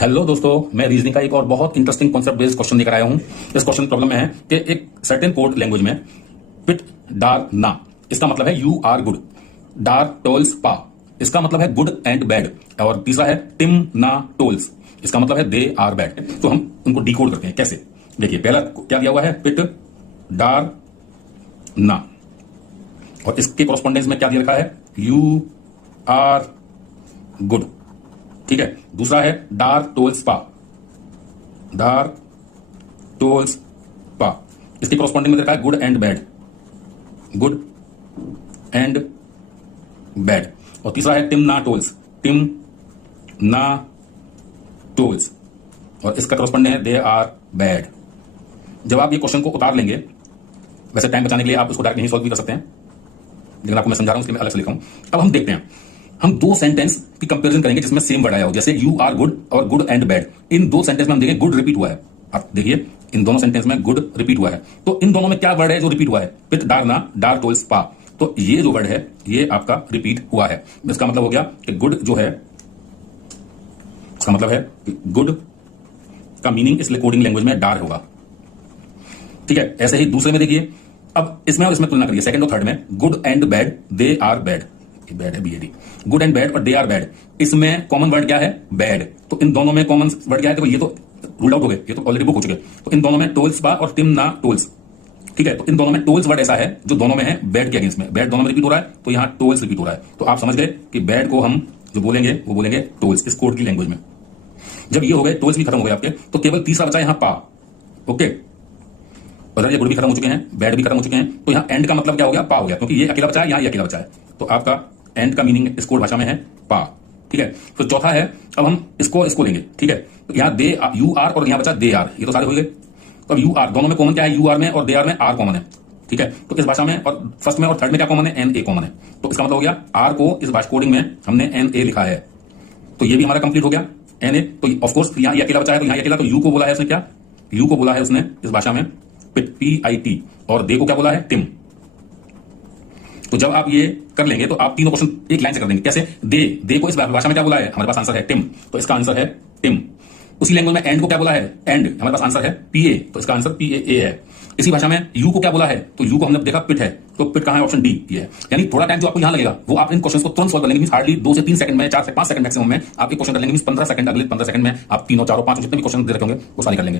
Hello दोस्तों, मैं reasoning का एक और बहुत इंटरेस्टिंग कॉन्सेप्ट बेस्ड क्वेश्चन लेकर आया हूं। इस क्वेश्चन प्रॉब्लम में है कि एक सर्टेन कोड लैंग्वेज में पिट डार ना, इसका मतलब है यू आर गुड। डार टोल्स पा, इसका मतलब है गुड एंड बैड। और तीसरा है टिम ना टोल्स, इसका मतलब है दे आर बैड। तो हम उनको डिकोड करते हैं कैसे। देखिए, पहला क्या दिया हुआ है, पिट डार ना, और इसके कोरस्पोंडेंस में क्या दिया रखा है, यू आर गुड। ठीक है। दूसरा है डार टोल्स पा, डार टोल्स पा, इसके कोरस्पोंडिंग में रखा है good and bad, good and bad. और तीसरा है टिम ना टोल्स, टिम ना टोल्स, और इसका कोरस्पोंडिंग है दे आर बैड। जब आप ये क्वेश्चन को उतार लेंगे, वैसे टाइम बचाने के लिए आप उसको डायरेक्ट नहीं सॉल्व भी कर सकते हैं, लेकिन आपको मैं समझा रहा हूं, इसलिए मैं अलग से लिखा हूं। अब हम देखते हैं, हम दो सेंटेंस की कंपैरिजन करेंगे जिसमें सेम वर्ड आया हो, जैसे यू आर गुड और गुड एंड बैड। इन दो सेंटेंस में हम देखेंगे गुड रिपीट हुआ है। आप देखिए, इन दोनों सेंटेंस में गुड रिपीट हुआ है, तो इन दोनों में क्या वर्ड है जो रिपीट हुआ है, पिट डार ना, डार टोल्स पा। तो ये जो वर्ड है ये आपका रिपीट हुआ है। इसका मतलब हो गया कि गुड जो है, इसका मतलब है गुड का मीनिंग इस कोडिंग लैंग्वेज में डार होगा। ठीक है। ऐसे ही दूसरे में देखिए, अब इसमें और इसमें तुलना करिए, सेकंड और थर्ड में good and bad, they are bad, bad है BAD, गुड एंड बैड और दे आर बैड। इसमें कॉमन वर्ड क्या है, बैड। तो इन दोनों में कॉमन वर्ड क्या है, देखो ये तो रूल आउट हो गए, ये तो ऑलरेडी बुक हो चुके। तो इन दोनों में टोल्स पा और टिम ना टोल्स। ठीक है। तो इन दोनों में टोल्स वर्ड ऐसा है जो दोनों में है बैड के अगेंस्ट में, बैड दोनों में रिपीट हो रहा है, तो यहां टोल्स रिपीट हो रहा है। तो आप समझ गए कि बैड को हम जो बोलेंगे वो बोलेंगे टोल्स, इस कोड की लैंग्वेज में। जब ये हो गए, टोल्स भी खत्म हो गए आपके, तो केवल तीसरा बचा यहां पा। ओके, और ये गुड भी खत्म हो चुके हैं, बैड भी खत्म हो चुके हैं, तो यहां एंड का मतलब क्या हो गया, पा हो गया, क्योंकि ये अकेला बचा है, यहां ये अकेला बचा है। तो आपका एंड का मीनिंग इस कोड भाषा में है पा। ठीक है। फिर चौथा है, अब हम इसको लेंगे। ठीक है। तो यहां दे यू आर और यहां बचा दे आर, ये तो सारे हो गए। तो अब यू आर दोनों में कॉमन क्या है, यू आर में और दे आर में आर कॉमन है। ठीक है। तो इस भाषा में और फर्स्ट में और थर्ड में क्या कॉमन है, एन ए कॉमन है। तो इसका मतलब हो गया आर को इस भाषा कोडिंग में हमने एन ए लिखा है, तो ये भी हमारा कंप्लीट हो गया, एन ए। तो ऑफकोर्स यहां ये अकेला बचा है, तो यहां अकेला, तो यू को बोला है उसने क्या, यू को बोला है उसने इस भाषा में PIT, और दे को क्या बोला है, टिम। तो जब आप ये कर लेंगे तो आप तीनों क्वेश्चन एक लाइन से कर देंगे। कैसे, दे को इस भाषा में क्या बोला है, हमारे पास आंसर है टिम, तो इसका आंसर है टिम। उसी लैंग्वेज में एंड को क्या बोला है, एंड, हमारे पास आंसर है PA, तो इसका आंसर PAA है। इसी भाषा में यू को क्या बोला है, तो यू को हमने देखा पिट है, तो पिट कहां है, ऑप्शन डी ये है। यानी थोड़ा टाइम जो आपको यहां लगेगा वो आप इन क्वेश्चंस को तुरंत सॉल्व कर लेंगे, हार्डली 2 से 3 सेकंड में, 4 से 5 सेकंड मैक्सिमम में आप एक क्वेश्चन कर लेंगे। 15 सेकंड, अगले 15 सेकंड में आप तीनों, चारों, पांचों जितने भी क्वेश्चन दे रखे होंगे वो सारे कर लेंगे।